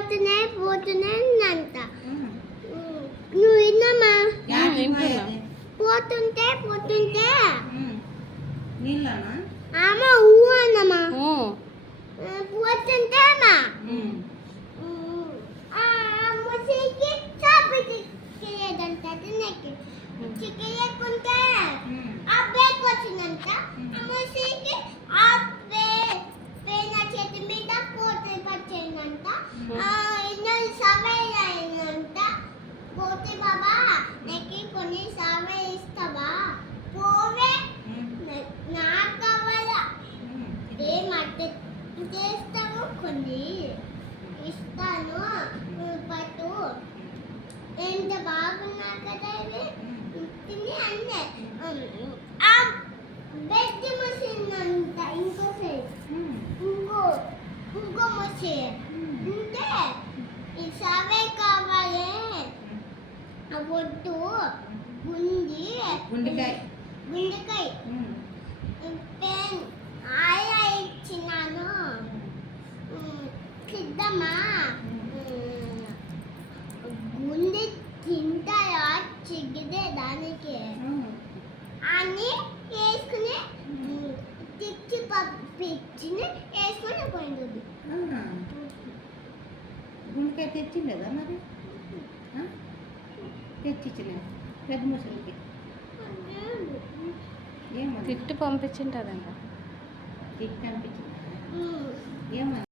పోతూనే అంట. నువ్వు విన్నామా? పోతుంటే నీళ్ళనా అమ్మా ఊ అన్నమా పోతుంటే అమ్మా ముసికి చాపేదంట తినేకి చికెయ్యకుంటే ఆ బ్రేక్ వచ్చిందంట. ఆ ముసికి ఆ పేన చేతి మీద పోతే పచ్చిందంట. ఇన్నోళ్ళు సవై అయిందంట. పోతే బాబా నాకు కొన్ని సవై ఇస్తావా? పోవే నాకు కావాలా ఏమంటే చేస్తాను కొన్ని ఇస్తాను పట్టు ఎంత బాగున్నా కదా ఇవి తిని అన్నే ఆ బెడ్ మషిన్ అంట. ఇంకో సైడ్ ఇంకో మషిన్ అంటే ఈ సవే కావాలి. ఆ ఒట్టు గుండెకాయ పెన్ ఆయా ఇచ్చినాను. సిద్ధమా గుండె తింటాయా చిగ్గితే దానికి అని వేసుకుని తెచ్చి పంపించి వేసుకుని పోయింది. గుండెకాయ తెచ్చిండదా మరి? తెచ్చిచ్చిన పెద్ద ముసలికి తిట్టి పంపించింటారంట. తిట్టి పంపించింది ఏమన్నా